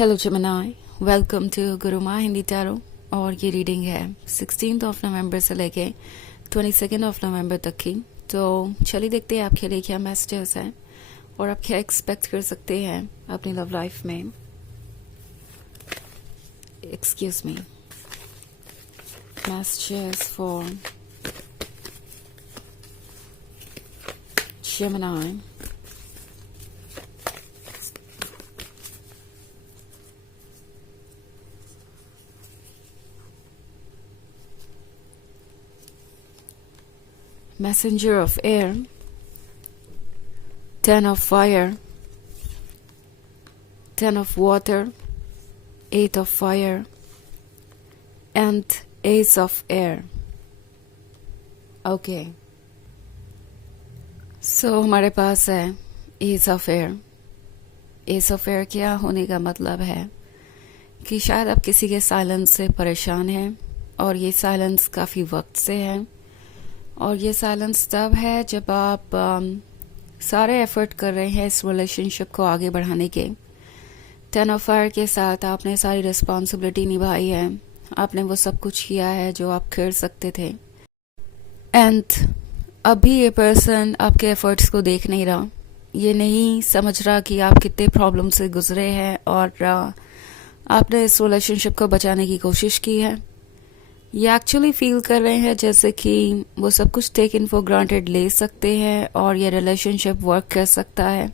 Hello जमनाई, welcome to Guruma Hindi tarot. और ये रीडिंग है 16 ऑफ नवंबर से लेके 22 ऑफ नवंबर तक की। तो चलिए देखते हैं आपके लिए क्या मैसेजेस हैं और आप क्या एक्सपेक्ट कर सकते हैं अपनी लव लाइफ में। Excuse me, messages for Gemini. Messenger of air, 10 of fire, 10 of water, 8 of fire, and ace of air. Okay. So हमारे पास है S of air. S of air क्या होने का मतलब है कि शायद आप किसी के साइलेंस से परेशान हैं और ये साइलेंस काफ़ी वक्त से है। और ये साइलेंस तब है जब आप सारे एफर्ट कर रहे हैं इस रिलेशनशिप को आगे बढ़ाने के। 10 ऑफ फायर के साथ आपने सारी रिस्पॉन्सिबिलिटी निभाई है, आपने वो सब कुछ किया है जो आप कर सकते थे। एंड अभी ये पर्सन आपके एफर्ट्स को देख नहीं रहा, ये नहीं समझ रहा कि आप कितने प्रॉब्लम से गुजरे हैं और आपने इस रिलेशनशिप को बचाने की कोशिश की है। ये एक्चुअली फील कर रहे हैं जैसे कि वो सब कुछ टेकन फॉर ग्रांटेड ले सकते हैं और ये रिलेशनशिप वर्क कर सकता है।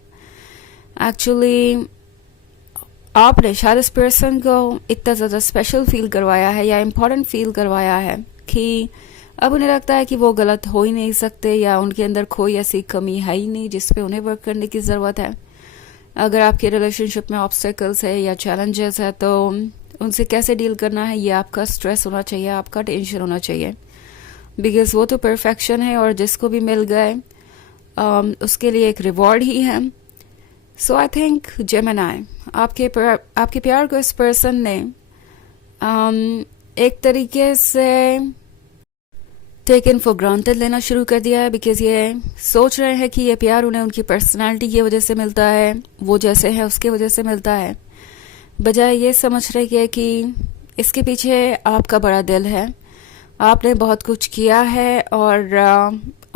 एक्चुअली आपने शायद इस पर्सन को इतना ज़्यादा स्पेशल फील करवाया है या इम्पोर्टेंट फील करवाया है कि अब उन्हें लगता है कि वो गलत हो ही नहीं सकते या उनके अंदर कोई ऐसी कमी है ही नहीं जिस पे उन्हें वर्क करने की ज़रूरत है। अगर आपके रिलेशनशिप में ऑब्स्टेकल्स है या चैलेंजेस है तो उनसे कैसे डील करना है ये आपका स्ट्रेस होना चाहिए, आपका टेंशन होना चाहिए। बिकॉज वो तो परफेक्शन है और जिसको भी मिल गए उसके लिए एक रिवॉर्ड ही है। सो आई थिंक जेमिनी, आपके प्यार को इस पर्सन ने एक तरीके से टेकन फॉर ग्रांटेड लेना शुरू कर दिया है। बिकॉज ये सोच रहे हैं कि ये प्यार उन्हें उनकी पर्सनालिटी की वजह से मिलता है, वो जैसे है उसकी वजह से मिलता है, बजाय ये समझ रहे हैं कि इसके पीछे आपका बड़ा दिल है, आपने बहुत कुछ किया है और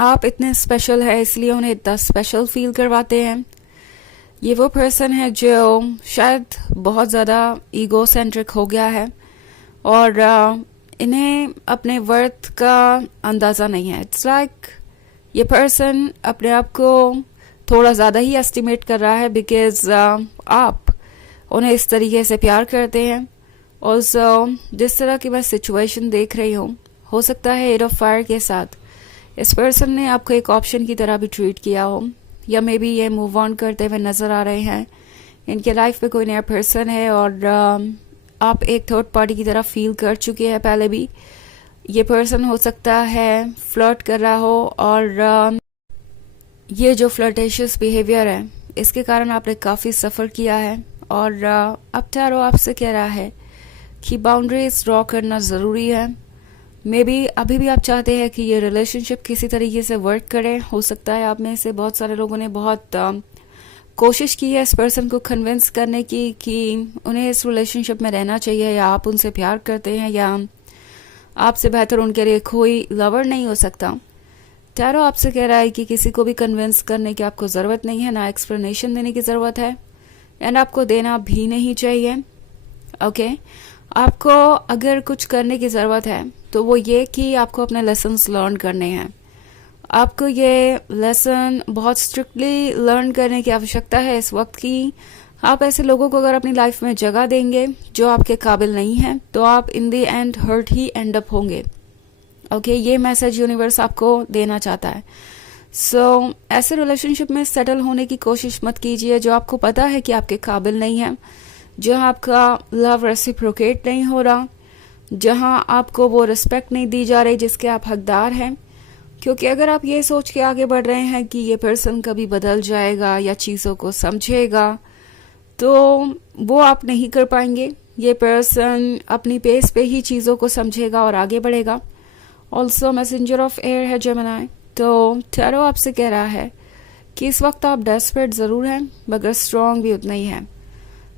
आप इतने स्पेशल है इसलिए उन्हें इतना स्पेशल फील करवाते हैं। ये वो पर्सन है जो शायद बहुत ज़्यादा ईगो सेंट्रिक हो गया है और इन्हें अपने वर्थ का अंदाज़ा नहीं है। इट्स लाइक ये पर्सन अपने आप को थोड़ा ज़्यादा ही एस्टिमेट कर रहा है बिकॉज आप उन्हें इस तरीके से प्यार करते हैं। और जिस तरह की मैं सिचुएशन देख रही हूँ, हो सकता है 8 ऑफ फायर के साथ इस पर्सन ने आपको एक ऑप्शन की तरह भी ट्रीट किया हो या मे बी ये मूव ऑन करते हुए नज़र आ रहे हैं। इनके लाइफ में कोई नया पर्सन है और आप एक थर्ड पार्टी की तरह फील कर चुके हैं पहले भी। ये पर्सन हो सकता है फ्लर्ट कर रहा हो और ये जो फ्लर्टेशियस बिहेवियर है इसके कारण आपने काफ़ी सफ़र किया है और अब टैरो आपसे कह रहा है कि बाउंड्रीज ड्रॉ करना ज़रूरी है। मे बी अभी भी आप चाहते हैं कि ये रिलेशनशिप किसी तरीके से वर्क करे। हो सकता है आप में से बहुत सारे लोगों ने बहुत कोशिश की है इस पर्सन को कन्विंस करने की कि उन्हें इस रिलेशनशिप में रहना चाहिए या आप उनसे प्यार करते हैं या आपसे बेहतर उनके लिए कोई लवर नहीं हो सकता। टैरो आपसे कह रहा है कि किसी को भी कन्विंस करने की आपको ज़रूरत नहीं है, ना एक्सप्लेनेशन देने की ज़रूरत है एंड आपको देना भी नहीं चाहिए। ओके आपको अगर कुछ करने की ज़रूरत है तो वो ये कि आपको अपने लेसन्स लर्न करने हैं। आपको ये लेसन बहुत स्ट्रिक्टली लर्न करने की आवश्यकता है इस वक्त की। आप ऐसे लोगों को अगर अपनी लाइफ में जगह देंगे जो आपके काबिल नहीं हैं तो आप इन द एंड हर्ट ही एंड अप होंगे। ओके ये मैसेज यूनिवर्स आपको देना चाहता है। सो ऐसे रिलेशनशिप में सेटल होने की कोशिश मत कीजिए जो आपको पता है कि आपके काबिल नहीं है, जहाँ आपका लव रेसिप्रोकेट नहीं हो रहा, जहाँ आपको वो रिस्पेक्ट नहीं दी जा रही जिसके आप हकदार हैं। क्योंकि अगर आप ये सोच के आगे बढ़ रहे हैं कि ये पर्सन कभी बदल जाएगा या चीज़ों को समझेगा तो वो आप नहीं कर पाएंगे। ये पर्सन अपनी पेस पे ही चीज़ों को समझेगा और आगे बढ़ेगा। ऑल्सो मैसेंजर ऑफ एयर है जेमिनी, तो टैरो आपसे कह रहा है कि इस वक्त आप डेस्परेट ज़रूर हैं मगर स्ट्रॉन्ग भी उतना ही है।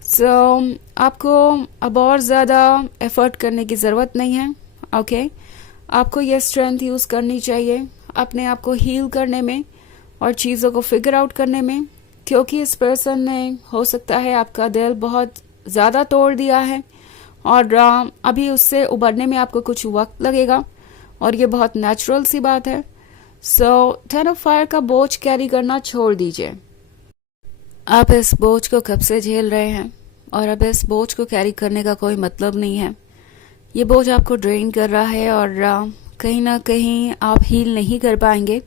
सो आपको अब और ज़्यादा एफर्ट करने की ज़रूरत नहीं है. ओके आपको ये स्ट्रेंथ यूज़ करनी चाहिए अपने आप को हील करने में और चीज़ों को फिगर आउट करने में, क्योंकि इस पर्सन ने हो सकता है आपका दिल बहुत ज़्यादा तोड़ दिया है और अभी उससे उबरने में आपको कुछ वक्त लगेगा और ये बहुत नेचुरल सी बात है. सो 10 ऑफ फायर का बोझ कैरी करना छोड़ दीजिए. आप इस बोझ को कब से झेल रहे हैं और अब इस बोझ को कैरी करने का कोई मतलब नहीं है. ये बोझ आपको ड्रेन कर रहा है और कहीं ना कहीं आप हील नहीं कर पाएंगे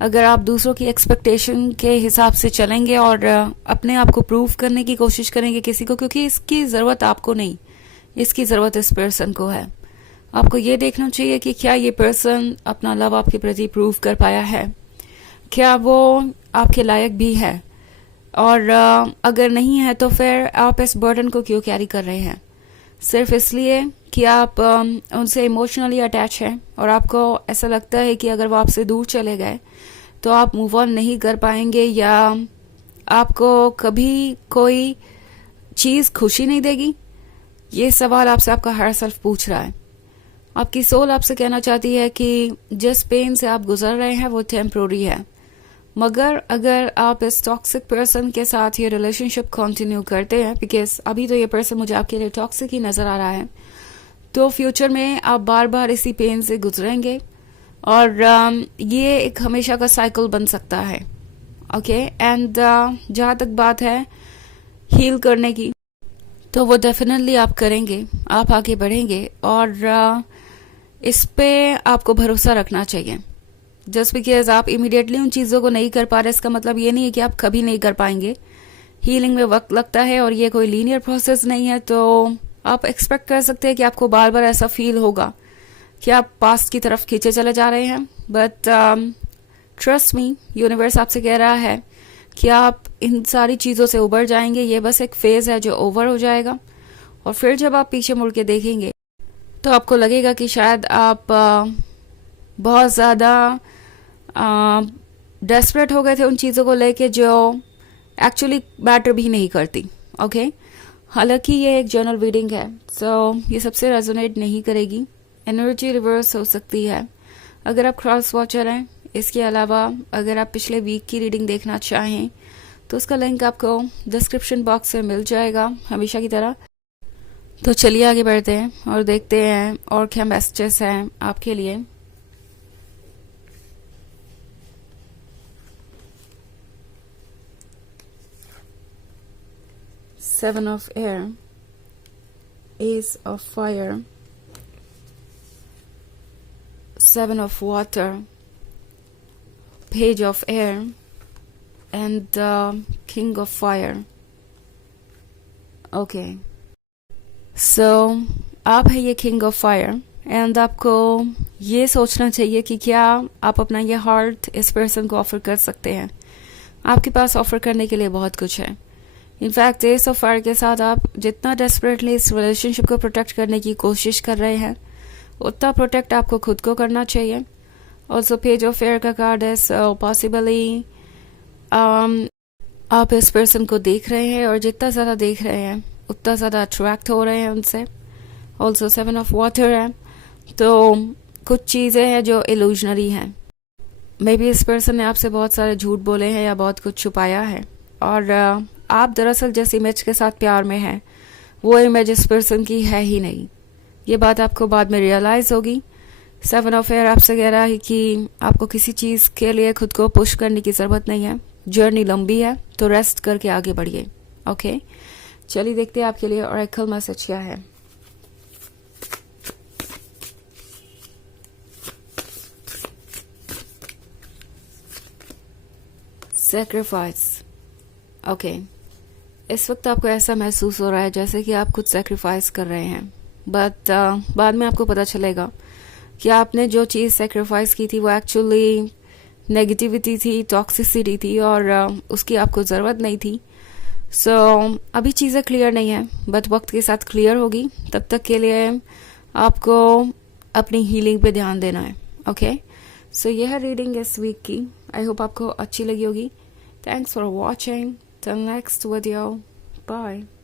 अगर आप दूसरों की एक्सपेक्टेशन के हिसाब से चलेंगे और अपने आप को प्रूव करने की कोशिश करेंगे किसी को, क्योंकि इसकी ज़रूरत आपको नहीं, इसकी ज़रूरत इस पर्सन को है. आपको ये देखना चाहिए कि क्या ये पर्सन अपना लव आपके प्रति प्रूव कर पाया है, क्या वो आपके लायक भी है, और अगर नहीं है तो फिर आप इस बर्डन को क्यों कैरी कर रहे हैं. सिर्फ इसलिए कि आप उनसे इमोशनली अटैच हैं और आपको ऐसा लगता है कि अगर वो आपसे दूर चले गए तो आप मूव ऑन नहीं कर पाएंगे या आपको कभी कोई चीज़ खुशी नहीं देगी. ये सवाल आपसे आपका हर सेल्फ पूछ रहा है. आपकी सोल आपसे कहना चाहती है कि जिस पेन से आप गुजर रहे हैं वो टेम्प्रोरी है, मगर अगर आप इस टॉक्सिक पर्सन के साथ ये रिलेशनशिप कंटिन्यू करते हैं, बिकॉज अभी तो ये पर्सन मुझे आपके लिए टॉक्सिक ही नज़र आ रहा है, तो फ्यूचर में आप बार बार इसी पेन से गुजरेंगे और ये एक हमेशा का साइकिल बन सकता है. ओके एंड जहाँ तक बात है हील करने की, तो वो डेफिनेटली आप करेंगे, आप आगे बढ़ेंगे और इस पे आपको भरोसा रखना चाहिए. जस्ट बिकॉज आप इमीडिएटली उन चीज़ों को नहीं कर पा रहे इसका मतलब ये नहीं है कि आप कभी नहीं कर पाएंगे. हीलिंग में वक्त लगता है और ये कोई लीनियर प्रोसेस नहीं है, तो आप एक्सपेक्ट कर सकते हैं कि आपको बार बार ऐसा फील होगा कि आप पास्ट की तरफ खींचे चले जा रहे हैं. बट ट्रस्ट मी, यूनिवर्स आपसे कह रहा है कि आप इन सारी चीज़ों से उबर जाएंगे. ये बस एक फेज है जो ओवर हो जाएगा और फिर जब आप पीछे मुड़ के देखेंगे तो आपको लगेगा कि शायद आप बहुत ज़्यादा डेस्परेट हो गए थे उन चीज़ों को लेके जो एक्चुअली मैटर भी नहीं करती. ओके हालांकि ये एक जर्नल रीडिंग है, सो ये सबसे रेजोनेट नहीं करेगी. एनर्जी रिवर्स हो सकती है अगर आप क्रॉस वॉचर हैं. इसके अलावा अगर आप पिछले वीक की रीडिंग देखना चाहें तो उसका लिंक आपको डिस्क्रिप्शन बॉक्स में मिल जाएगा हमेशा की तरह. तो चलिए आगे बढ़ते हैं और देखते हैं और क्या मैसेजेस हैं आपके लिए. Seven of Air, Ace of Fire, Seven of Water, Page of Air, and King of Fire. Okay. So, आप है ये King of Fire एंड आपको ये सोचना चाहिए कि क्या आप अपना ये हार्ट इस पर्सन को ऑफर कर सकते हैं. आपके पास ऑफर करने के लिए बहुत कुछ है. इनफैक्ट एस ऑफ फायर के साथ आप जितना डेस्परेटली इस रिलेशनशिप को प्रोटेक्ट करने की कोशिश कर रहे हैं उतना प्रोटेक्ट आपको खुद को करना चाहिए. ऑल्सो पेज ऑफ एयर का कार्ड है, सो पॉसिबली आप इस पर्सन को देख रहे हैं और जितना ज़्यादा देख रहे हैं उतना ज़्यादा अट्रैक्ट हो रहे हैं उनसे. ऑल्सो 7 ऑफ वाटर है, तो कुछ चीज़ें हैं जो इल्यूजनरी हैं. मे बी इस पर्सन ने आपसे बहुत सारे झूठ बोले हैं या बहुत कुछ छुपाया है और आप दरअसल जिस इमेज के साथ प्यार में हैं वो इमेज इस पर्सन की है ही नहीं. ये बात आपको बाद में रियलाइज़ होगी. 7 ऑफ एयर आपसे कह रहा है कि आपको किसी चीज़ के लिए खुद को पुश करने की ज़रूरत नहीं है. जर्नी लंबी है तो रेस्ट करके आगे बढ़िए. ओके चलिए देखते हैं आपके लिए ऑरेकल मैसेज क्या है. सैक्रिफाइस. ओके इस वक्त आपको ऐसा महसूस हो रहा है जैसे कि आप खुद सैक्रिफाइस कर रहे हैं, बट बाद में आपको पता चलेगा कि आपने जो चीज़ सैक्रिफाइस की थी वो एक्चुअली नेगेटिविटी थी, टॉक्सिसिटी थी और उसकी आपको ज़रूरत नहीं थी. सो अभी चीज़ें क्लियर नहीं है बट वक्त के साथ क्लियर होगी. तब तक के लिए आपको अपनी हीलिंग पे ध्यान देना है. ओके सो यह रीडिंग इस वीक की. आई होप आपको अच्छी लगी होगी. Thanks for watching. Till next video. Bye.